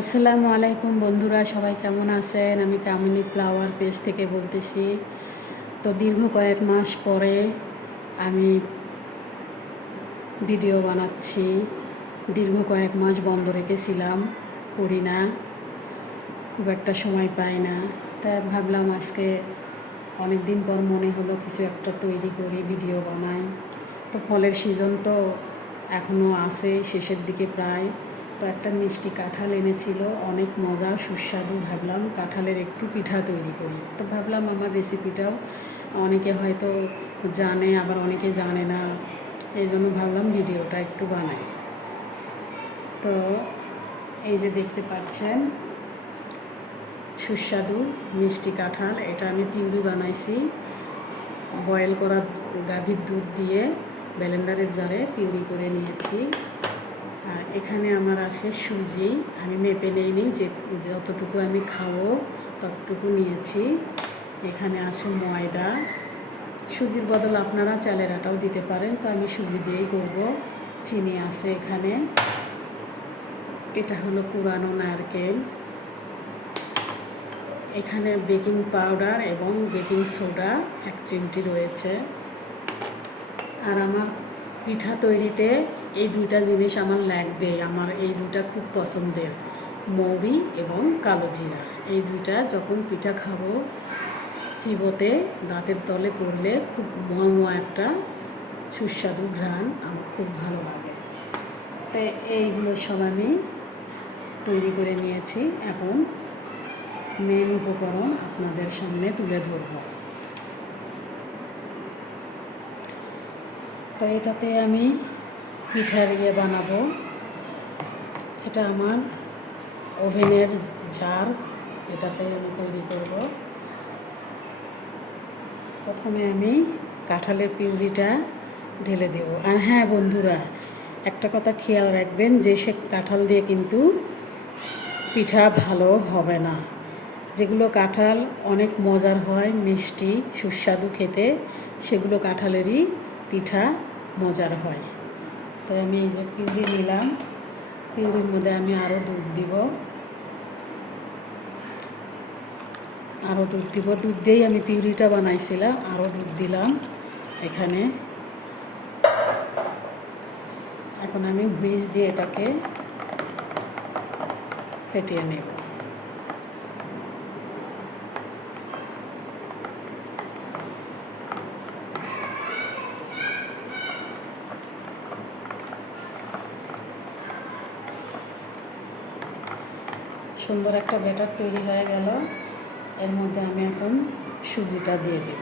আসসালামু আলাইকুম বন্ধুরা, সবাই কেমন আছেন? আমি কামিনী ফ্লাওয়ার পেজ থেকে বলতেছি। তো দীর্ঘ কয়েক মাস পরে আমি ভিডিও বানাচ্ছি। দীর্ঘ কয়েক মাস বন্ধ রেখেছিলাম, করি না, খুব একটা সময় পাই না। তাই ভাবলাম আজকে অনেক দিন পর মনে হলো কিছু একটা তৈরি করি, ভিডিও বানাই। তো ফলের সিজন তো এখনও আছে, শেষের দিকে প্রায়। তো একটা মিষ্টি কাঁঠাল এনেছিল, অনেক মজা সুস্বাদু। ভাবলাম কাঁঠালের একটু পিঠা তৈরি করি। তো ভাবলাম আমার রেসিপিটাও অনেকে হয়তো জানে, আবার অনেকে জানে না, এই জন্য ভাবলাম ভিডিওটা একটু বানাই। তো এই যে দেখতে পাচ্ছেন সুস্বাদু মিষ্টি কাঁঠাল, এটা আমি পিউরি বানাইছি। বয়েল করা গাভীর দুধ দিয়ে ব্লেন্ডারের জারে পিউরি করে নিয়েছি। আর এখানে আমার আছে সুজি, আমি মেপে নিইনি, যে যতটুকু আমি খাবো ততটুকু নিয়েছি। এখানে আছে ময়দা, সুজির বদল আপনারা চালের আটাও দিতে পারেন, তো আমি সুজি দিয়েই করব। চিনি আছে এখানে, এটা হলো পুরানো নারকেল, এখানে বেকিং পাউডার এবং বেকিং সোডা 1 চিমটি রয়েছে। আর আমার পিঠা তৈরিতে এই দুইটা জিনিস আমার লাগবে, আমার এই দুইটা খুব পছন্দের, মৌরি এবং কালো জিরা। এই দুইটা যখন পিঠা খাবো চিবোতে দাঁতের তলে পড়লে খুব মোয়া একটা সুস্বাদু ঘ্রাণ আমার খুব ভালো লাগে। তাই এইগুলো সব আমি তৈরি করে নিয়েছি। এখন মেন উপকরণ আপনাদের সামনে তুলে ধরব। তো এটাতে আমি পিঠার বানাবো। এটা আমার ওভেনের জার, এটাতে আমি তৈরি করব। প্রথমে আমি কাঁঠালের পিউরিটা ঢেলে দেব। আর হ্যাঁ বন্ধুরা, একটা কথা খেয়াল রাখবেন যে সে কাঁঠাল দিয়ে কিন্তু পিঠা ভালো হবে না। যেগুলো কাঁঠাল অনেক মজার হয়, মিষ্টি সুস্বাদু খেতে, সেগুলো কাঁঠালেরই পিঠা মজার হয়। তো আমি এই যে পিউরি নিলাম, পিউরির মধ্যে আমি আরও দুধ দিব, দুধ দিয়েই আমি পিউরিটা বানাইছিলাম, আরও দুধ দিলাম এখানে। এখন আমি হুইস্ক দিয়ে এটাকে ফেটিয়ে নেব। সুন্দর একটা ব্যাটার তৈরি হয়ে গেল। এর মধ্যে আমি এখন সুজিটা দিয়ে দেব।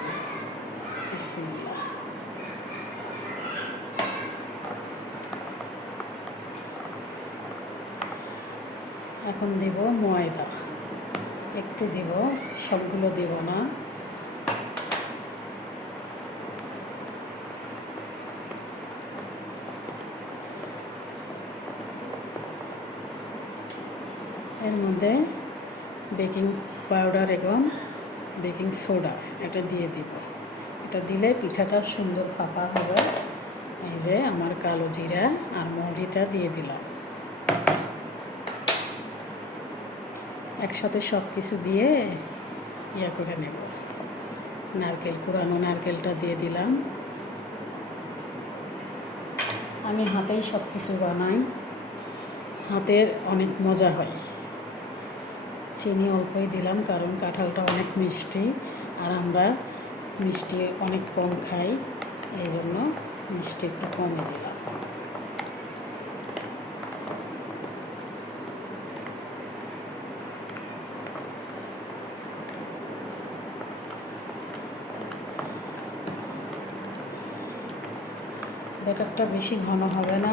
এখন দেব ময়দা, একটু দেব, সবগুলো দেব না। এর মধ্যে বেকিং পাউডার এবং বেকিং সোডা এটা দিয়ে দিব। এটা দিলে পিঠাটা সুন্দর ফাঁপা হবে। এই যে আমার কালো জিরা আর মৌরিটা দিয়ে দিলাম। একসাথে সব কিছু দিয়ে করে নেব। নারকেল, কুড়ানো নারকেলটা দিয়ে দিলাম। আমি হাতেই সব কিছু বানাই, হাতের অনেক মজা হয়। চিনি অল্পই দিলাম, কারণ কাঁঠালটা অনেক মিষ্টি আর আমরা মিষ্টি অনেক কম খাই, এই জন্য মিষ্টি একটু কমই দিলাম। ব্যাটারটা বেশি ঘন হবে না,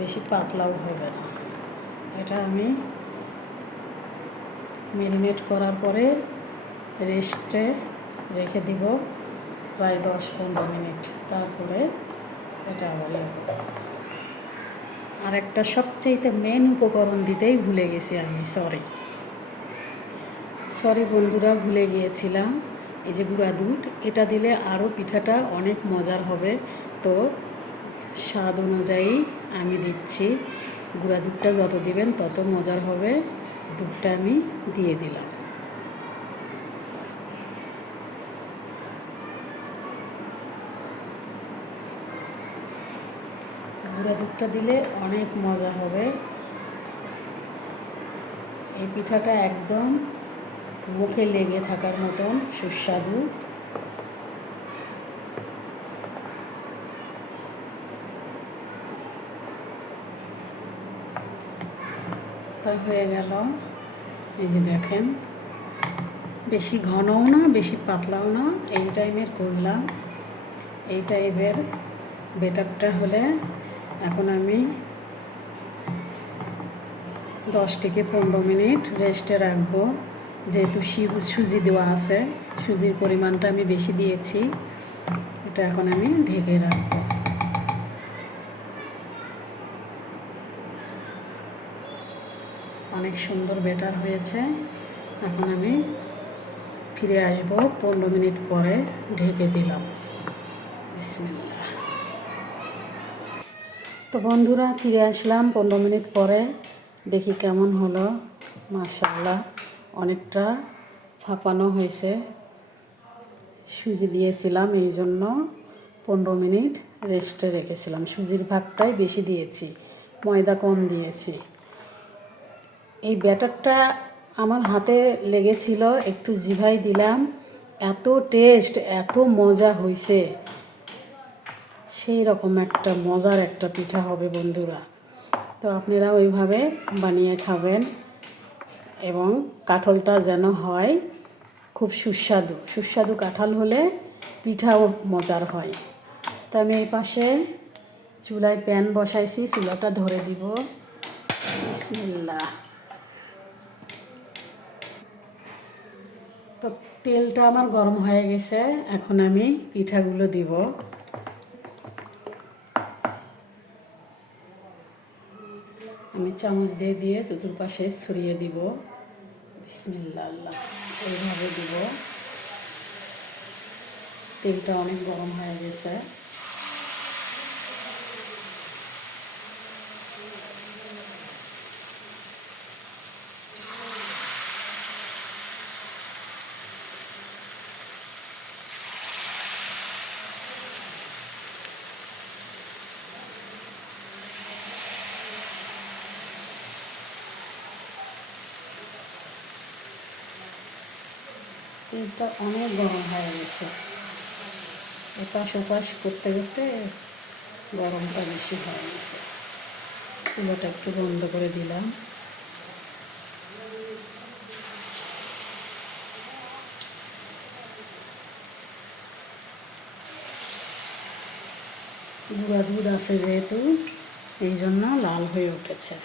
বেশি পাতলাও হবে না। এটা আমি ম্যারিনেট করার পরে রেস্টে রেখে দিব প্রায় 10-15 মিনিট। তারপরে এটা আবার আর একটা সবচেয়ে মেন উপকরণ দিতেই ভুলে গেছি আমি, সরি বন্ধুরা, ভুলে গিয়েছিলাম। এই যে গুঁড়া দুধ, এটা দিলে আরও পিঠাটা অনেক মজার হবে। তো স্বাদ অনুযায়ী আমি দিচ্ছি গুঁড়া দুধটা যত দিবেন তত মজার হবে। দুধটা আমি দিয়ে দিলাম। গুঁড়া দুধটা দিলে অনেক মজা হবে। এই পিঠাটা একদম মুখে লেগে থাকার মতন সুস্বাদু। তাই হয়ে গেল। এই যে দেখেন, বেশি ঘনও না বেশি পাতলাও না, এই টাইপের করলাম। এই টাইপের বেটারটা হলে এখন আমি 10 থেকে 15 মিনিট রেস্টে রাখবো। যেহেতু সুজি দেওয়া আছে, সুজির পরিমাণটা আমি বেশি দিয়েছি, এটা এখন আমি ঢেকে রাখবো। অনেক সুন্দর বেটার হয়েছে। এখন আমি ফিরে আসব 15 মিনিট পরে। ঢেকে দিলাম। বিসমিল্লাহ। তো বন্ধুরা, ফিরে আসলাম 15 মিনিট পরে। দেখি কেমন হলো। মাশাআল্লাহ, অনেকটা ফাঁপানো হয়েছে। সুজি দিয়েছিলাম, এই জন্য 15 মিনিট রেস্টে রেখেছিলাম। সুজির ভাগটাই বেশি দিয়েছি, ময়দা কম দিয়েছি। এই ব্যাটারটা আমার হাতে লেগেছিল, একটু জিভাই দিলাম, এত টেস্ট, এত মজা হয়েছে। সেই রকম একটা মজার একটা পিঠা হবে বন্ধুরা। তো আপনারা ওইভাবে বানিয়ে খাবেন, এবং কাঁঠালটা যেন হয় খুব সুস্বাদু। সুস্বাদু কাঁঠাল হলে পিঠাও মজার হয়। তো আমি এই পাশে চুলায় প্যান বসাইছি, চুলাটা ধরে দিব। বিসমিল্লাহ। তো তেলটা আমার গরম হয়ে গেছে, এখন আমি পিঠাগুলো দিব। আমি চামচ দিয়ে দিয়ে চতুর্পাশে ছড়িয়ে দিব। বিসমিল্লাহ আল্লাহ, এইভাবে দিব। তেলটা অনেক গরম হয়ে গেছে। তেলটা অনেক গরম হয়ে গেছে। এপাশ ওপাশ করতে করতে গরমটা বেশি হয়ে গেছে। চুলাটা একটু বন্ধ করে দিলাম। গুঁড়া দুধ আছে যেহেতু, এই জন্য লাল হয়ে উঠেছে।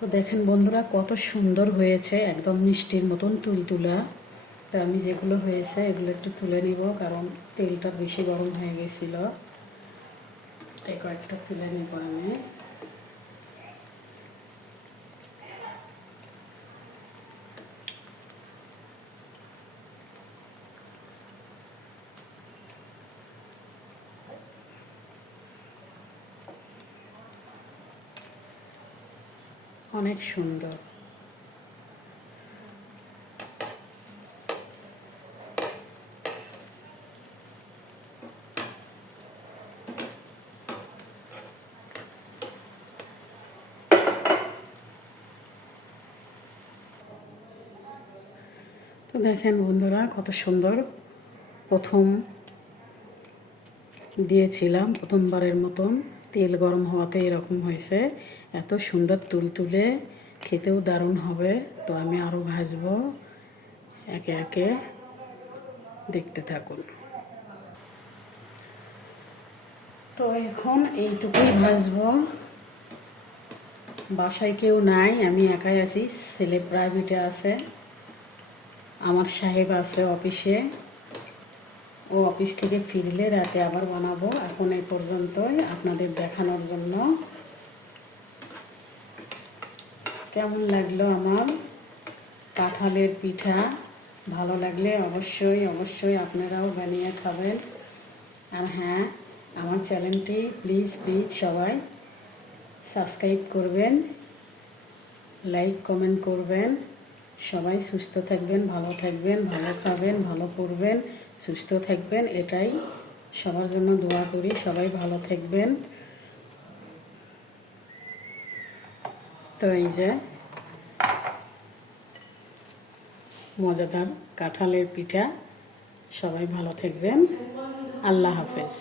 তো দেখেন বন্ধুরা, কত সুন্দর হয়েছে, একদম মিষ্টির মতন তুলতুলা। তো আমি যেগুলো হয়েছে এগুলো একটু তুলে নিব, কারণ তেলটা বেশি গরম হয়ে গেছিল। এই কয়েকটা তুলে নিব আমি। অনেক সুন্দর। তো দেখেন বন্ধুরা, কত সুন্দর। প্রথম দিয়েছিলাম, প্রথমবারের মতন তেল গরম হওয়াতে এরকম হয়েছে। এত সুন্দর তুলতুলে, খেতেও দারুণ হবে। তো আমি আরও ভাজবো, একে একে দেখতে থাকুন। তো এখন এইটুকুই ভাজবো। বাসায় কেউ নাই, আমি একাই আছি। ছেলে প্রাইভেটে আছে, আমার সাহেব আছে অফিসে। ও অফিস থেকে ফিরলে রাতে আবার বানাবো। এখন এই পর্যন্তই আপনাদের দেখানোর জন্য। কেমন লাগলো আমার কাঁঠালের পিঠা? ভালো লাগলে অবশ্যই অবশ্যই আপনারাও বানিয়ে খাবেন। আর হ্যাঁ, আমার চ্যানেলটি প্লিজ সবাই সাবস্ক্রাইব করবেন, লাইক কমেন্ট করবেন। সবাই সুস্থ থাকবেন, ভালো থাকবেন, ভালো খাবেন, ভালো পড়বেন, সুস্থ থাকবেন, এটাই সবার জন্য দোয়া করি। সবাই ভালো থাকবেন। তো এই যে মজাদার কাঁঠালের পিঠা, সবাই ভালো থাকবেন। আল্লাহ হাফেজ।